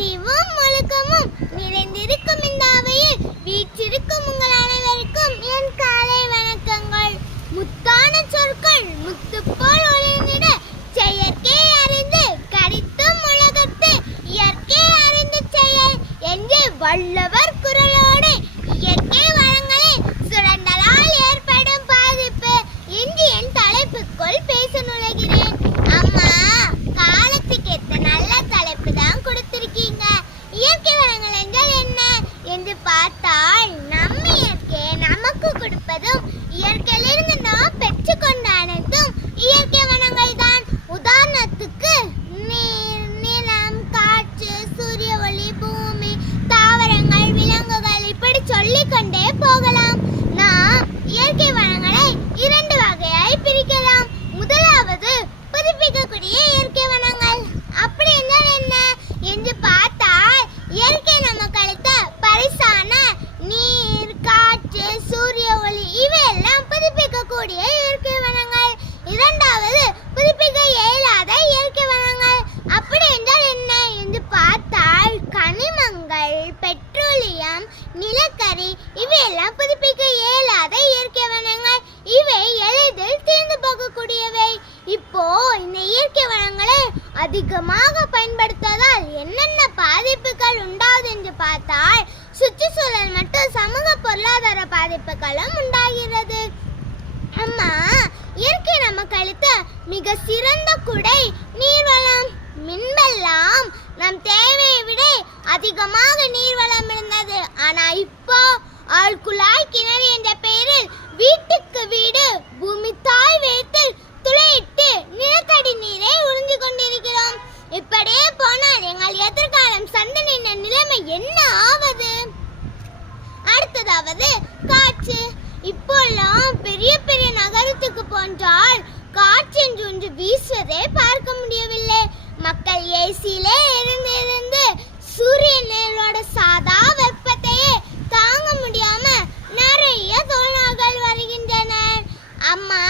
அறிவும் ஒழுக்கமும் நிறைந்திருக்கும் இந்த அவையில் வீற்றிருக்கும் உங்கள் அனைவருக்கும் என் காலை வணக்கங்கள். முத்தான சொற்கள் முத்து போல் ஒளிர்ந்திட செயற்கை அறிந்து கடித்தும் உலகத்து இயற்கை அறிந்து செயல் என்று வள்ளுவர் குரலோடு இயற்கை வளங்களில் சுரண்டலால் ஏற்படும் பாதிப்பு இன்று என் தலைப்புக்குள் பேச நுழைகிறேன். அம்மா, காலத்துக்கு ஏற்ற நல்ல தலைப்பு தான் கொடுத்திருக்கீங்க. இயற்கை வளங்கள் என்றால் என்ன என்று பார்த்தால், நம்ம இயற்கையை நமக்கு கொடுப்பதும் இயற்கையிலிருந்து நாம் பெற்றுக்கொண்ட அனைத்தும் இயற்கை வளங்கள் தான். உதாரணத்துக்கு நீர், நிலம், காற்று, சூரிய ஒளி, பூமி, தாவரங்கள், விலங்குகள், இப்படி சொல்லிக்கொண்டே போகலாம். நாம் இயற்கை வளங்களை இரண்டு வகையாய் பிரிக்கலாம். முதலாவது புதுப்பிக்கக்கூடிய இயற்கை வளங்கள். அப்படி என்றால் என்ன என்று பார்த்தால், இயற்கை நமக்கு அளித்த பரிசான நீர், காற்று, சூரிய ஒளி இவையெல்லாம் புதுப்பிக்கக்கூடிய இயற்கை வளங்கள். இரண்டாவது புதுப்பிக்க இயலாத இயற்கை வளங்கள். அப்படி என்றால் என்ன என்று பார்த்தால், கனிமங்கள், பெட்ரோலியம், நிலக்கரி இவையெல்லாம் புதுப்பிக்க இயலாத இயற்கை வளங்கள். இவை எளிதில் தீர்ந்து போகக்கூடியவை. இப்போ இந்த இயற்கை வளங்களை அதிகமாக பயன்படுத்துவதால் என்னென்ன பாதிப்புகள் உண்டாகுது என்று பார்த்தால், சுற்றுச்சூழல் மற்றும் சமூக பொருளாதார பாதிப்புகளும் உண்டாகிறது. அம்மா, இயற்கை நமக்கு அளித்த மிக சிறந்த குடை நீர்வளம். முன்பெல்லாம் நம் தேவையை விட அதிகமாக நீர்வளம் இருந்தது. ஆனா இப்போ ஆழ்குழாய் கிணறு என்ற பெயரில் வீட்டுக்கு வீடு பூமி தாய் வைத்து துளையிட்டு நிலத்தடி நீரை உறிஞ்சு கொண்டிருக்கிறோம். இப்படியே போனால் எங்கள் எதிர்காலம் சந்ததியின் நிலைமை என்ன ஆவது? அடுத்ததாவது காற்று. இப்போல்லாம் பெரிய பெரிய நகரத்துக்கு போன்றால் காற்றென்று ஒன்று வீசுவதை பார்க்க முடியவில்லை. மக்கள் ஏசியிலே இருந்து சூரியனோட சாதா வெப்பத்தையே தாங்க முடியாம நிறைய தோழர்கள் வருகின்றனர். அம்மா,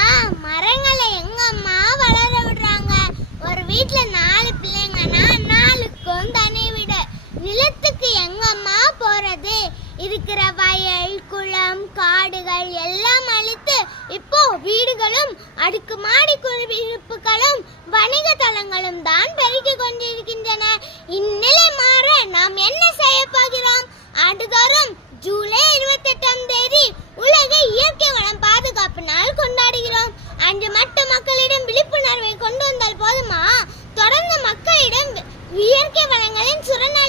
மரங்களை எங்க அம்மா வளர விடுறாங்க? ஒரு வீட்டுல 4 பிள்ளைங்கன்னா 4க்கும் தனி வீடு. நிலத்துக்கு எங்க அம்மா போறது? இருக்கிற வயல், குளம், காடுகள் எல்லாம் அழித்து இப்போ வீடுகளும் அடுக்குமாடி குடியிருப்புகளும் வணிக தளங்களும் தான் பெருகி கொண்டிருக்கின்றன. இந்நிலை மாற நாம் என்ன செய்ய போகிறோம்? ஆண்டுதோறும் ஜூலை 28ஆம் தேதி உலக இயற்கை வளம் பாதுகாப்பு நாள் கொண்டாடுகிறோம். அன்று மட்டும் மக்களிடம் விழிப்புணர்வை கொண்டு வந்தால் போதுமா? தொடர்ந்து மக்களிடம் இயற்கை வளங்களின் சுரண்ட